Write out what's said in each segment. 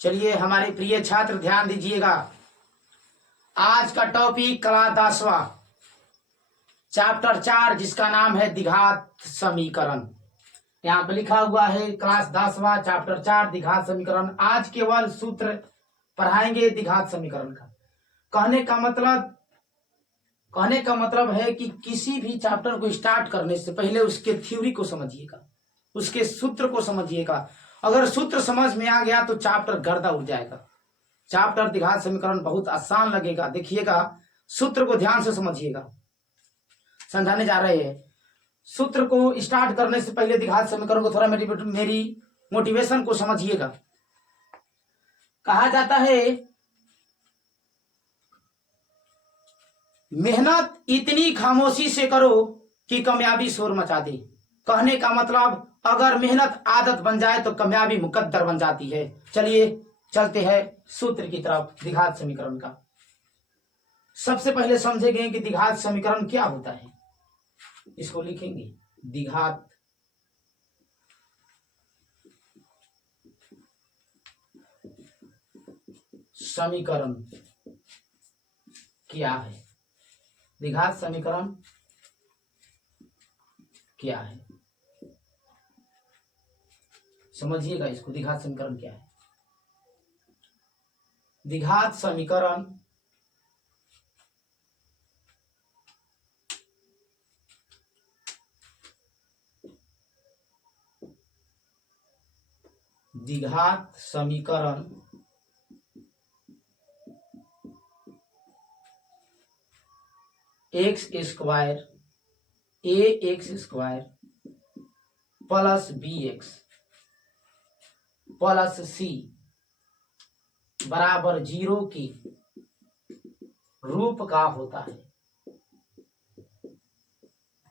चलिए हमारे प्रिय छात्र ध्यान दीजिएगा। आज का टॉपिक कला 10वां चैप्टर 4 जिसका नाम है द्विघात समीकरण। यहाँ पे लिखा हुआ है क्लास 10वां चैप्टर 4 द्विघात समीकरण। आज केवल सूत्र पढ़ाएंगे द्विघात समीकरण का। कहने का मतलब है कि किसी भी चैप्टर को स्टार्ट करने से पहले उसके थ्योरी को समझिएगा, उसके सूत्र को समझिएगा। अगर सूत्र समझ में आ गया तो चैप्टर गर्दा उड़ जाएगा। चैप्टर द्विघात समीकरण बहुत आसान लगेगा। देखिएगा, सूत्र को ध्यान से समझिएगा, समझाने जा रहे हैं। सूत्र को स्टार्ट करने से पहले द्विघात समीकरण को थोड़ा मेरी मोटिवेशन को समझिएगा। कहा जाता है मेहनत इतनी खामोशी से करो कि कामयाबी शोर मचा दे। कहने का मतलब अगर मेहनत आदत बन जाए तो कामयाबी मुकद्दर बन जाती है। चलिए चलते हैं सूत्र की तरफ द्विघात समीकरण का। सबसे पहले समझेंगे कि द्विघात समीकरण क्या होता है। इसको लिखेंगे द्विघात समीकरण क्या है। द्विघात समीकरण क्या है समझिएगा इसको। द्विघात समीकरण क्या है? द्विघात समीकरण x square a x square plus b x plus c बराबर 0 की रूप का होता है।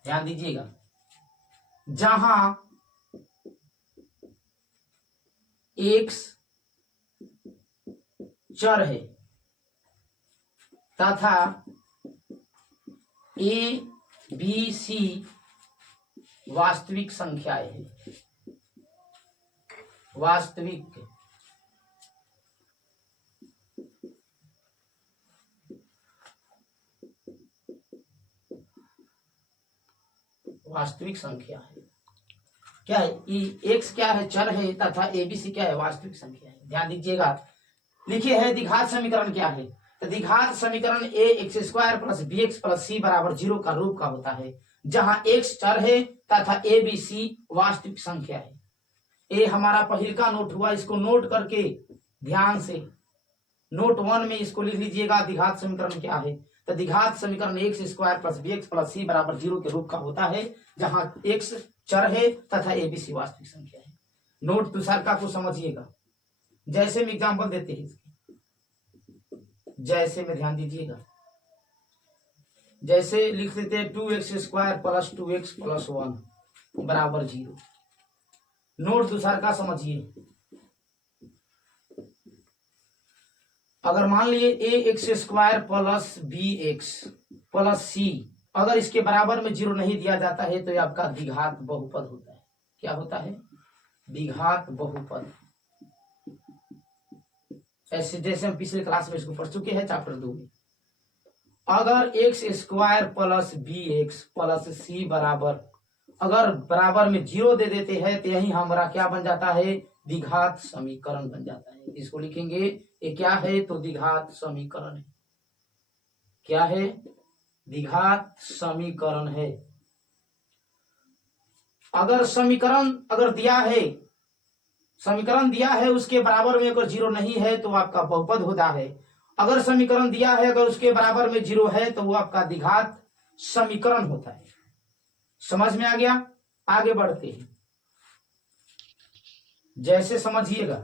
ध्यान दीजिएगा, जहां एक्स चर है तथा ए बी सी वास्तविक संख्याएं है। वास्तविक संख्या है। क्या है? एक्स क्या है? चर है तथा एबीसी क्या है? वास्तविक संख्या है। ध्यान दीजिएगा, लिखिए है द्विघात समीकरण क्या है। तो द्विघात समीकरण a x square plus b x plus c बराबर 0 का रूप का होता है, जहां एक्स चर है तथा ए बी सी वास्तविक संख्या है। ये हमारा पहले का नोट हुआ, इसको नोट करके ध्यान से नोट 1 में इसको लिख लीजिएगा। द्विघात समीकरण क्या है? तो द्विघात समीकरण x square plus b x plus c बराबर 0 के रूप का होता है, जहां एक्स चर है तथा एबीसी वास्तविक संख्या है। नोट दूसरा का को समझिएगा। जैसे में एग्जांपल देते हैं इसके, जैसे में ध्यान दीजिएगा। जैसे लिख देते हैं 2x square plus 2x plus 1 बराबर 0। नोट दूसरा का समझिए। अगर मान लिए a x square plus b x plus c, अगर इसके बराबर में 0 नहीं दिया जाता है तो ये आपका द्विघात बहुपद होता है। क्या होता है? द्विघात बहुपद। ऐसे जैसे हम पिछले क्लास में इसको पढ़ चुके हैं चैप्टर 2 में। अगर x square plus b x plus c बराबर, अगर बराबर में 0 दे देते हैं तो यही हमारा क्या बन जाता है? द्विघात समीकरण बन जाता है। इसको लिखेंगे, ये क्या है? तो द्विघात समीकरण है। क्या है? द्विघात समीकरण है। अगर समीकरण दिया है उसके बराबर में अगर 0 नहीं है तो आपका बहुपद होता है। अगर समीकरण दिया है अगर उसके बराबर में 0 है तो वो आपका द्विघात समीकरण होता है। समझ में आ गया? आगे बढ़ते हैं। जैसे समझिएगा,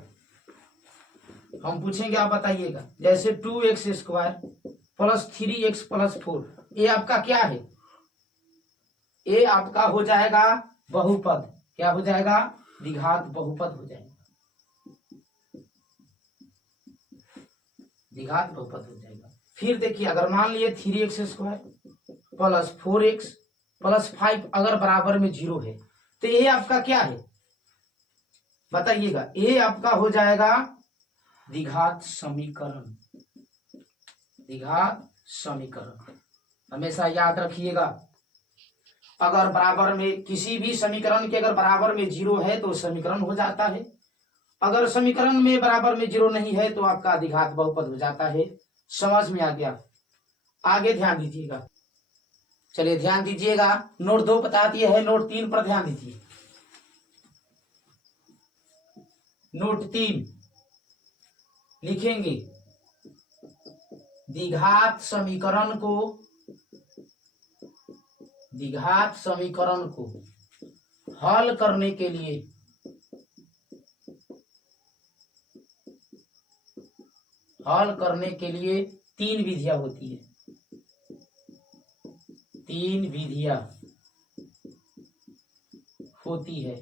हम पूछेंगे आप बताइएगा। जैसे 2x square plus 3x plus 4, ये आपका क्या है? ये आपका हो जाएगा बहुपद। क्या हो जाएगा? द्विघात बहुपद हो जाएगा। द्विघात बहुपद हो जाएगा। फिर देखिए, अगर मान लिए 3x square plus 4x plus 5 अगर बराबर में 0 है तो ये आपका क्या है? बताइएगा। ए आपका हो जाएगा द्विघात समीकरण, द्विघात समीकरण हमेशा याद रखिएगा। अगर बराबर में किसी भी समीकरण के अगर बराबर में 0 है तो समीकरण हो जाता है, अगर समीकरण में बराबर में 0 नहीं है तो आपका द्विघात बहुपद हो जाता है। समझ में आ गया? आगे ध्यान दीजिएगा। चलिए ध्यान दीजिएगा, नोट 2 बता दिए है, नोट 3 पर ध्यान दीजिए। नोट 3 लिखेंगे द्विघात समीकरण को, द्विघात समीकरण को हल करने के लिए तीन विधियां होती है, तीन विधियां होती है।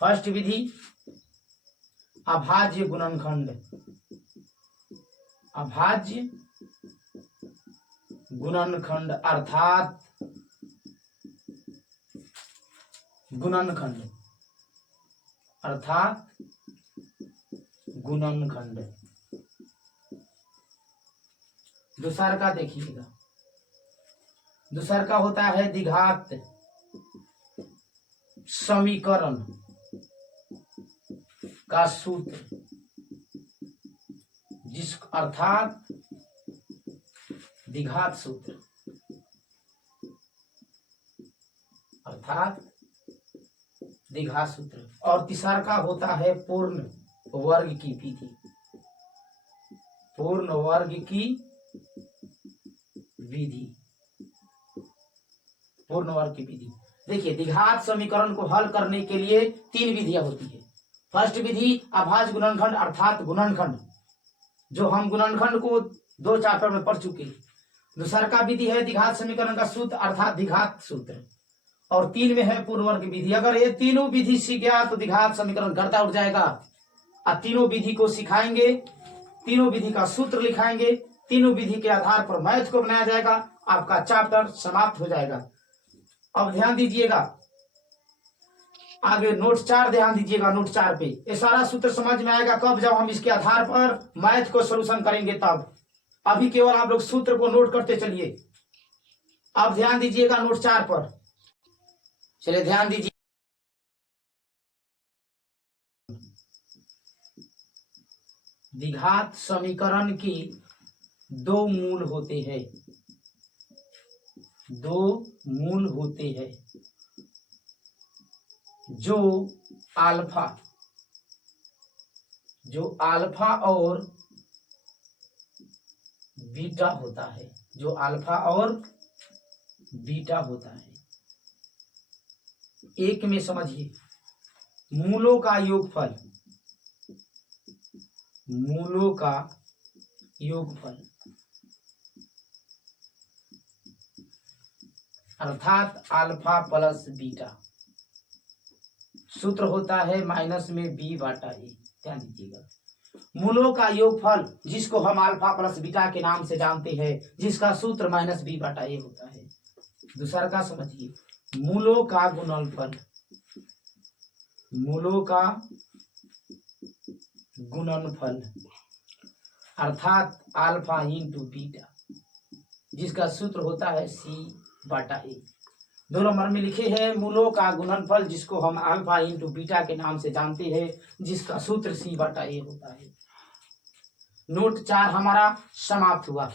फर्स्ट विधि अभाज्य गुणनखंड, अभाज्य गुणनखंड अर्थात गुणनखंड, अर्थात गुणनखंड। दूसरा का देखिएगा, दूसरा का होता है द्विघात समीकरण का सूत्र, जिस अर्थात द्विघात सूत्र, अर्थात द्विघात सूत्र। और तीसरा का होता है पूर्ण वर्ग की विधि, पूर्ण वर्ग की विधि, पूर्ण वर्ग की विधि। देखिए द्विघात समीकरण को हल करने के लिए तीन विधियां होती है। फर्स्ट विधि अभाज्य गुणनखंड अर्थात गुणनखंड, जो हम गुणनखंड को 2 चैप्टर में पढ़ चुके। दूसरा का विधि है द्विघात समीकरण का सूत्र अर्थात द्विघात सूत्र, और 3 में है पूर्ण वर्ग विधि। अगर ये तीनों विधि सीख गया तो द्विघात समीकरण गर्दा उठ जाएगा। अब तीनों विधि को सिखाएंगे, तीनों विधि का सूत्र लिखाएंगे, तीनों विधि के आधार पर मैथ को बनाया जाएगा, आपका चैप्टर समाप्त हो जाएगा। अब ध्यान दीजिएगा आगे नोट 4 ध्यान दीजिएगा। नोट 4 पे ये सारा सूत्र समझ में आएगा कब, जब हम इसके आधार पर मैथ को सॉल्यूशन करेंगे तब। अभी केवल आप लोग सूत्र को नोट करते चलिए। अब ध्यान दीजिएगा नोट 4 पर। चलिए ध्यान दीजिए, द्विघात समीकरण की 2 मूल होते हैं, 2 मूल होते हैं, जो अल्फा और बीटा होता है, जो अल्फा और बीटा होता है। एक में समझिए, मूलों का योगफल, मूलों का योगफल अर्थात अल्फा प्लस बीटा, सूत्र होता है माइनस में b बटा a। ध्यान दीजिएगा, मूलों का योगफल जिसको हम अल्फा प्लस बीटा के नाम से जानते हैं, जिसका सूत्र माइनस b बटा a होता है। दूसरा का समझिए, मूलों का गुणनफल, मूलों का गुणनफल अर्थात अल्फा इंटू बीटा, जिसका सूत्र होता है c बटा a। 2 नंबर में लिखे हैं मूलों का गुणनफल जिसको हम अल्फा इंटू बीटा के नाम से जानते हैं, जिसका सूत्र c बटा a होता है। नोट 4 हमारा समाप्त हुआ।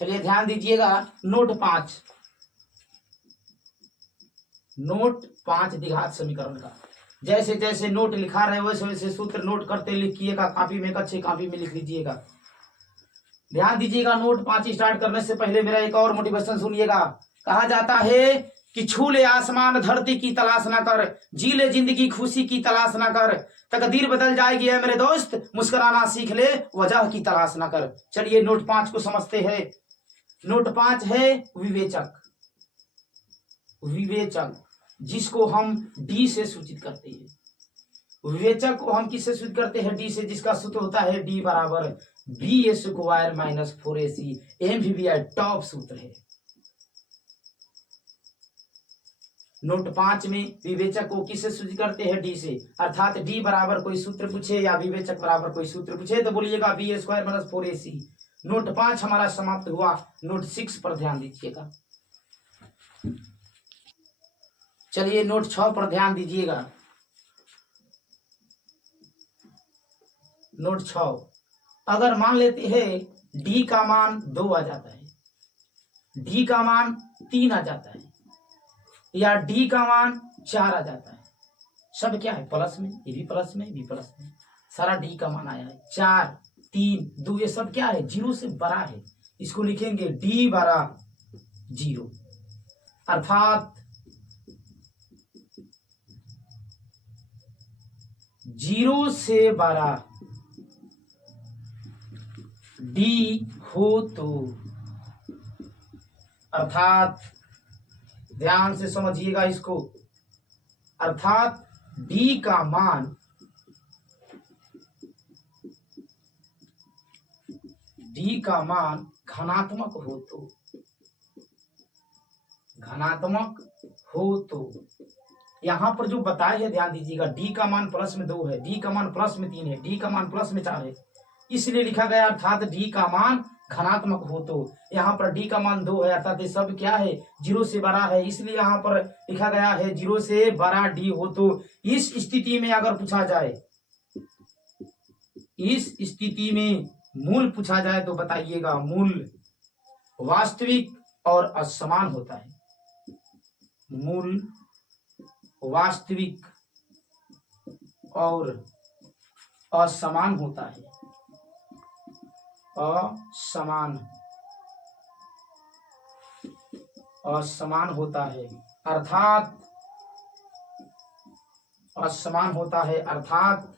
चलिए ध्यान दीजिएगा नोट 5, नोट 5 द्विघात समीकरण का। जैसे जैसे नोट लिखा रहे वैसे वैसे सूत्र नोट करते लिखिएगा, कॉपी में, अच्छे कॉपी में लिख लीजिएगा। ध्यान दीजिएगा, नोट 5 स्टार्ट करने से पहले मेरा एक और मोटिवेशन सुनिएगा। कहा जाता है कि छू ले आसमान धरती की तलाश ना कर, जी ले जिंदगी खुशी की तलाश ना कर, तकदीर बदल जाएगी है मेरे दोस्त, मुस्कुराना सीख ले वजह की तलाश ना कर। चलिए नोट 5 को समझते हैं। नोट 5 है विवेचक, विवेचक जिसको हम डी से सूचित करते हैं। विवेचक को हम किससे सूचित करते हैं? डी से, जिसका सूत्र होता है डी बराबर बी स्क्वायर माइनस 4ac। एमवीबीआई टॉप सूत्र है। नोट 5 में विवेचक को किससे सूचित करते हैं? डी से। अर्थात डी बराबर कोई सूत्र पूछे या विवेचक बराबर कोई सूत्र पूछे तो बोलिएगा B square minus 4ac। Note 5 हमारा समाप्त हुआ। नोट 6 पर ध्यान दीजिएगा। चलिए नोट 6 पर ध्यान दीजिएगा। नोट 6, अगर मान लेते हैं डी का मान 2 आ जाता है, डी का मान 3 आ जाता है, या डी का मान 4 आ जाता है, सब क्या है? प्लस में, ये भी प्लस में, भी प्लस में, सारा डी का मान आया है। 4, 3, 2 ये सब क्या है? 0 से बड़ा है। इसको लिखेंगे डी बड़ा 0, अर्थात 0 से बड़ा डी हो तो, अर्थात ध्यान से समझिएगा इसको, अर्थात डी का मान धनात्मक हो तो, धनात्मक हो तो, यहां पर जो बताया है ध्यान दीजिएगा, डी का मान प्लस में 2 है, डी का मान प्लस में 3 है, डी का मान प्लस में 4 है, इसलिए लिखा गया अर्थात डी का मान धनात्मक हो तो। यहाँ पर डी का मान 2 है, अर्थात ये सब क्या है? 0 से बड़ा है, इसलिए यहाँ पर लिखा गया है 0 से बड़ा डी हो तो। इस स्थिति में अगर पूछा जाए, इस स्थिति में मूल पूछा जाए तो बताइएगा मूल वास्तविक और असमान होता है। मूल वास्तविक और असमान होता है, असमान होता है, अर्थात असमान होता है, अर्थात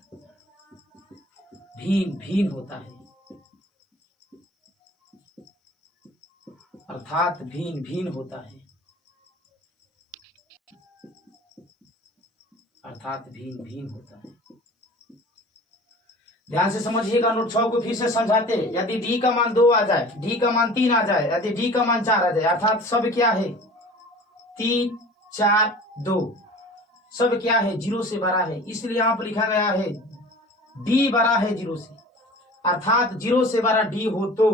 भिन्न होता है, अर्थात भिन्न होता है, अर्थात भिन्न होता है। ध्यान से समझिएगा। नोट 6 को फिर से समझाते हैं। यदि डी का मान 2 आ जाए, डी का मान 3 आ जाए, यदि डी का मान 4 आ जाए, अर्थात सब क्या है? 3, 4, 2 सब क्या है? 0 से बड़ा है, इसलिए यहाँ पर लिखा गया है डी बड़ा है 0 से, अर्थात 0 से बड़ा डी हो तो,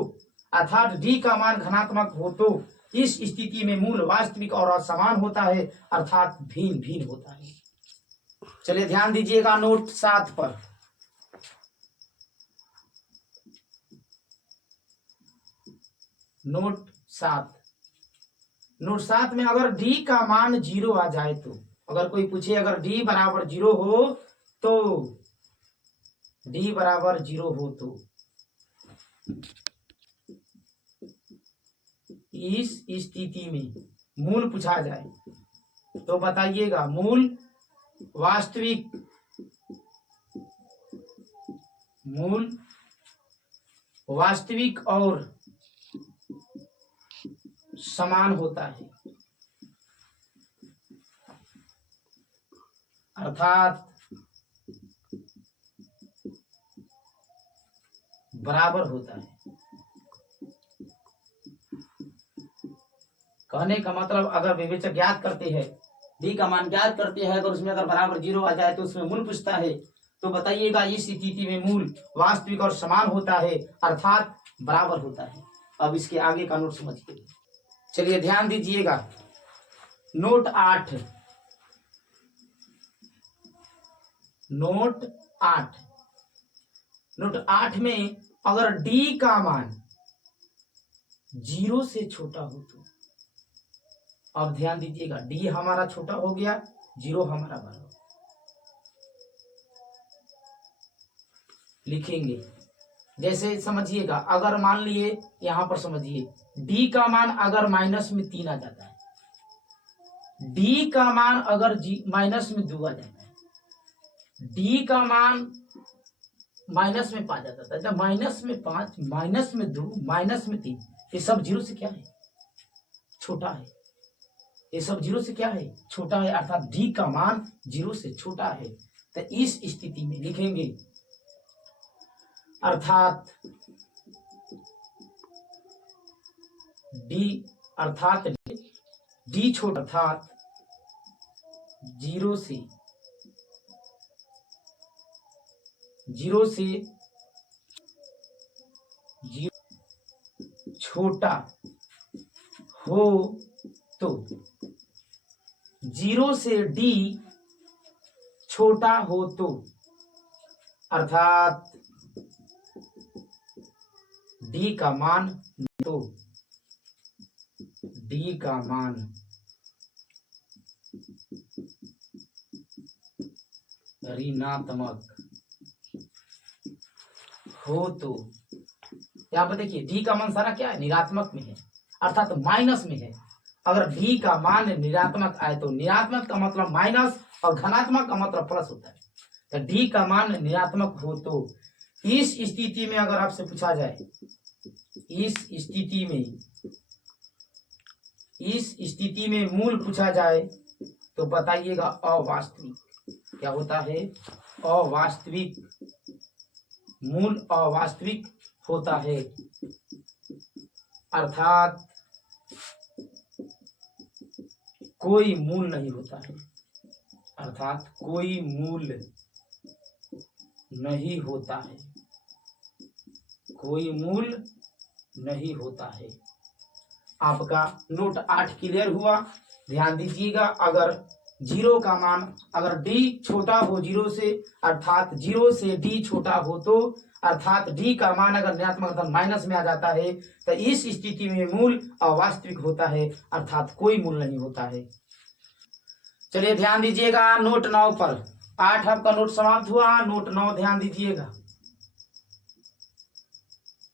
अर्थात डी का मान धनात्मक हो तो इस स्थिति में मूल वास्तविक और असमान होता है, अर्थात भिन्न होता है। चलिए ध्यान दीजिएगा नोट 7 पर। नोट 7, नोट 7 में अगर डी का मान 0 आ जाए तो, अगर कोई पूछे अगर डी बराबर 0 हो तो, डी बराबर 0 हो तो इस स्थिति में मूल पूछा जाए तो बताइएगा मूल वास्तविक, मूल वास्तविक और समान होता है, अर्थात बराबर होता है। कहने का मतलब अगर विवेचक ज्ञात करते हैं, डी का मान ज्ञात करते हैं, अगर उसमें अगर बराबर 0 आ जाए तो उसमें मूल पूछता है तो बताइएगा इस स्थिति में मूल वास्तविक और समान होता है, अर्थात बराबर होता है। अब इसके आगे का नोट समझिए। चलिए ध्यान दीजिएगा। नोट 8, नोट 8, नोट 8 में अगर डी का मान 0 से छोटा हो तो, अब ध्यान दीजिएगा, डी हमारा छोटा हो गया, 0 हमारा बड़ा, लिखेंगे जैसे समझिएगा। अगर मान लिए यहां पर समझिए, डी का मान अगर माइनस में 3 आ जाता है, डी का मान अगर माइनस में 2 आ जाता है, डी का मान माइनस में 5 आ जाता है, जब माइनस में 5, माइनस में 2, माइनस में 3, ये सब 0 से क्या है? छोटा है। ये सब 0 से क्या है? छोटा है, अर्थात डी का मान 0 से छोटा है। तो इस स्थिति में लिखेंगे अर्थात डी, अर्थात डी छोटा, अर्थात जीरो से छोटा हो तो, जीरो से डी छोटा हो तो, अर्थात डी का मान तो डी का मान ऋणात्मक हो तो, यहाँ पर देखिए डी का मान सारा क्या है, निरात्मक में है, अर्थात माइनस में है। अगर डी का मान निरात्मक आए तो निरात्मक का मतलब माइनस और धनात्मक का मतलब प्लस होता है। तो डी का मान निरात्मक हो तो इस स्थिति में अगर आपसे पूछा जाए, इस स्थिति में मूल पूछा जाए तो बताइएगा अवास्तविक। क्या होता है? अवास्तविक। मूल अवास्तविक होता है, अर्थात कोई मूल नहीं होता है, अर्थात कोई मूल नहीं होता है, कोई मूल नहीं होता है। आपका नोट 8 क्लियर हुआ? ध्यान दीजिएगा, अगर जीरो का मान, अगर डी छोटा हो जीरो से, अर्थात जीरो से डी छोटा हो तो, अर्थात डी का मान अगर ऋणात्मक अर्थात माइनस में आ जाता है तो इस स्थिति में मूल अवास्तविक होता है, अर्थात कोई मूल नहीं होता है। चलिए ध्यान दीजिएगा नोट 9 पर। 8 आपका नोट समाप्त हुआ, नोट 9 ध्यान दीजिएगा।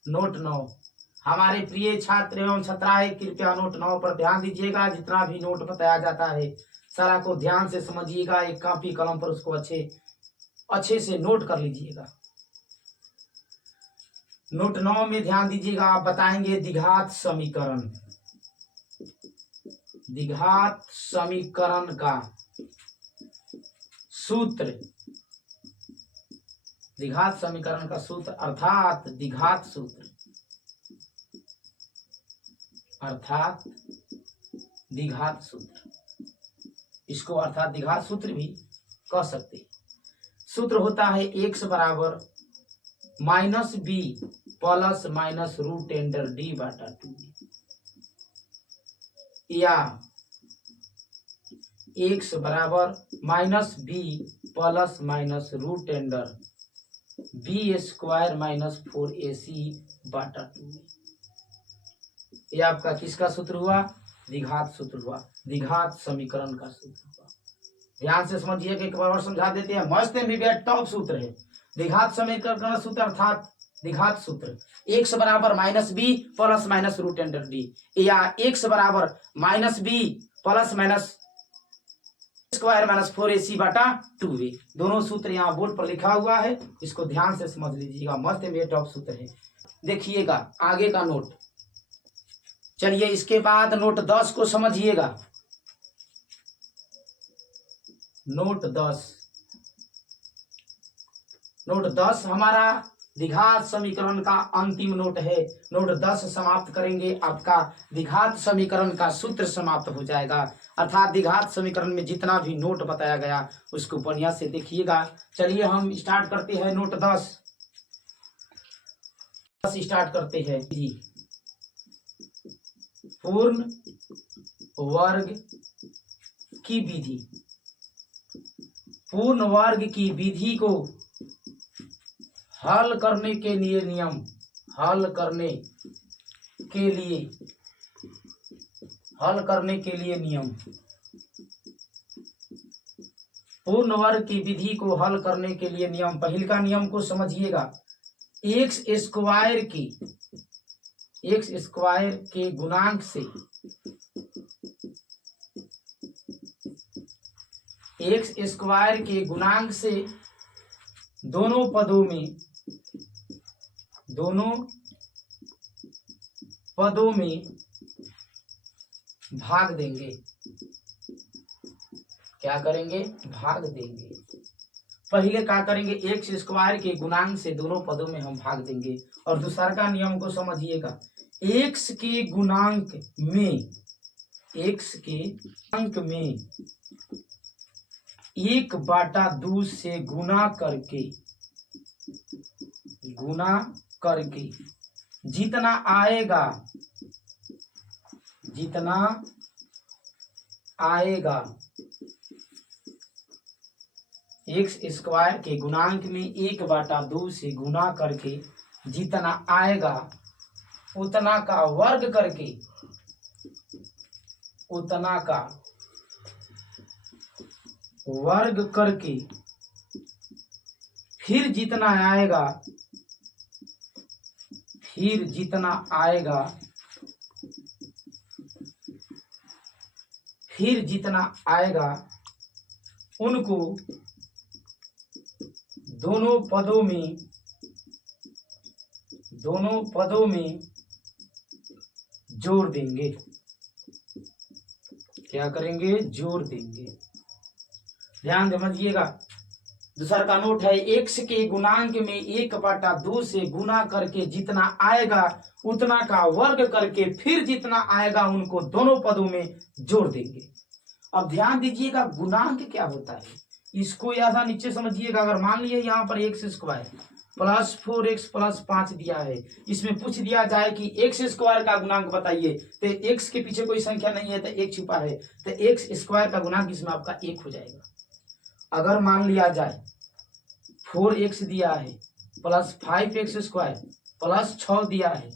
नोट 9 हमारे प्रिय छात्र एवं छात्राएं कृपया नोट 9 पर ध्यान दीजिएगा। जितना भी नोट बताया जाता है सारा को ध्यान से समझिएगा, एक कॉपी कलम पर उसको अच्छे से नोट कर लीजिएगा। नोट 9 में ध्यान दीजिएगा, आप बताएंगे द्विघात समीकरण। द्विघात समीकरण का सूत्र, द्विघात समीकरण का सूत्र अर्थात द्विघात सूत्र, अर्थात द्विघात सूत्र, इसको अर्थात द्विघात सूत्र भी कह सकते हैं। सूत्र होता है x बराबर minus B plus minus root under D बटा 2, या x बराबर minus B plus minus root under B square minus 4ac बटा 2। ये आपका किसका सूत्र हुआ? द्विघात सूत्र हुआ, द्विघात समीकरण का सूत्र हुआ। ध्यान से समझिए कि एक बार और समझा देते हैं, मस्त एमबीबीएस टॉप सूत्र है द्विघात समीकरण का सूत्र, अर्थात द्विघात सूत्र x बराबर minus B plus minus root under D, या x बराबर minus B plus minus square minus 4ac बटा 2a। दोनों सूत्र यहाँ बोर्ड पर लिखा हुआ है, इसको ध्यान से समझ लीजिएगा, मस्त एमबीबीएस टॉप सूत्र है। देखिएगा आगे का नोट। चलिए इसके बाद नोट 10 को समझिएगा। नोट 10, नोट 10 हमारा द्विघात समीकरण का अंतिम नोट है। नोट 10 समाप्त करेंगे, आपका द्विघात समीकरण का सूत्र समाप्त हो जाएगा, अर्थात द्विघात समीकरण में जितना भी नोट बताया गया उसको बढ़िया से देखिएगा। चलिए हम स्टार्ट करते हैं नोट 10 स्टार्ट करते हैं। पूर्ण वर्ग की विधि, पूर्ण वर्ग की विधि को हल करने के लिए नियम, हल करने के लिए नियम, पूर्ण वर्ग की विधि को हल करने के लिए नियम। पहले का नियम को समझिएगा, एक्स स्क्वायर के गुणांक से, एक्स स्क्वायर के गुणांक से दोनों पदों में भाग देंगे। क्या करेंगे? भाग देंगे। पहले क्या करेंगे? एक्स स्क्वायर के गुणांक से दोनों पदों में हम भाग देंगे। और दूसरा का नियम को समझिएगा, एक्स के गुणांक में 1/2 से गुना करके जितना आएगा एक्स स्क्वायर के गुणांक में 1/2 से गुना करके जितना आएगा उतना का वर्ग करके फिर जितना आएगा उनको दोनों पदों में जोड़ देंगे। क्या करेंगे? जोड़ देंगे। ध्यान समझिएगा। दूसरा का नोट है, x के गुणांक में 1/2 से गुना करके जितना आएगा उतना का वर्ग करके फिर जितना आएगा उनको दोनों पदों में जोड़ देंगे। अब ध्यान दीजिएगा, गुणांक क्या होता है इसको ऐसा नीचे समझिएगा। अगर मान लिए यहाँ पर x² प्लस 4x प्लस 5 दिया है, इसमें पूछ दिया जाए कि x² का गुणांक बताइए, तो x के पीछे कोई संख्या नहीं है तो 1 छुपा है, तो x² का गुणांक इसमें आपका 1 हो जाएगा। अगर मान लिया जाए 4x दिया है प्लस 5x² प्लस 6 दिया है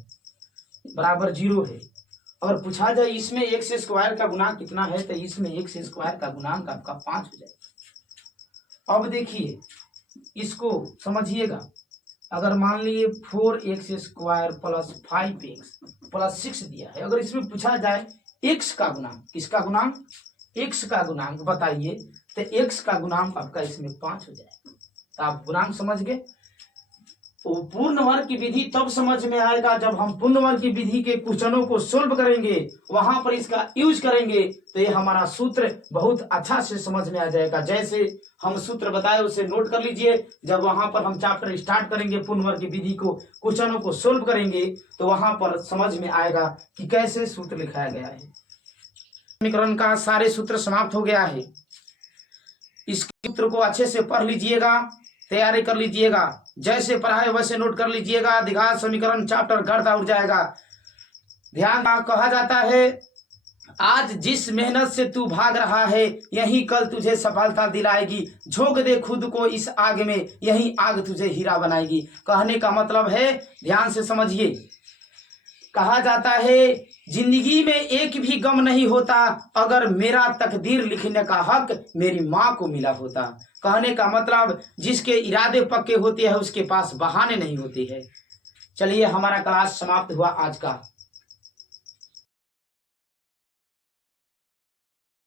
बराबर 0 है, और पूछा जाए इसमें x² का गुणांक कितना है, तो इसमें x² का गुणांक आपका 5 हो जाएगा। अब देखिए इसको समझिएगा। अगर मान लिए 4x² प्लस 5x प्लस 6 दिया है, अगर इसमें पूछा जाए x का गुणांक, किसका गुणांक? x का गुणांक बताइए, तो x का गुणांक आपका इसमें 5 हो जाएगा। तो आप गुणांक समझ गए। तो पूर्ण वर्ग की विधि तब समझ में आएगा जब हम पूर्ण वर्ग की विधि के क्वेश्चनों को सोल्व करेंगे, वहां पर इसका यूज करेंगे, तो ये हमारा सूत्र बहुत अच्छा से समझ में आ जाएगा। जैसे हम सूत्र बताए उसे नोट कर लीजिए। जब वहां पर हम चैप्टर स्टार्ट करेंगे, पूर्ण वर्ग की विधि को क्वेश्चनों को सोल्व करेंगे, तो वहां पर समझ में आएगा कि कैसे सूत्र लिखाया गया है। समीकरण का सारे सूत्र समाप्त हो गया है। इस सूत्र को अच्छे से पढ़ लीजिएगा, तैयारी कर लीजिएगा। जैसे पढ़ा है वैसे नोट कर लीजिएगा। द्विघात समीकरण चैप्टर गर्दा उड़ जाएगा। ध्यान कहा जाता है, आज जिस मेहनत से तू भाग रहा है यही कल तुझे सफलता दिलाएगी। झोंक दे खुद को इस आग में, यही आग तुझे हीरा बनाएगी। कहने का मतलब है, ध्यान से समझिए, कहा जाता है जिंदगी में एक भी गम नहीं होता अगर मेरा तकदीर लिखने का हक मेरी माँ को मिला होता। कहने का मतलब जिसके इरादे पक्के होते हैं उसके पास बहाने नहीं होते हैं। चलिए हमारा क्लास समाप्त हुआ आज का।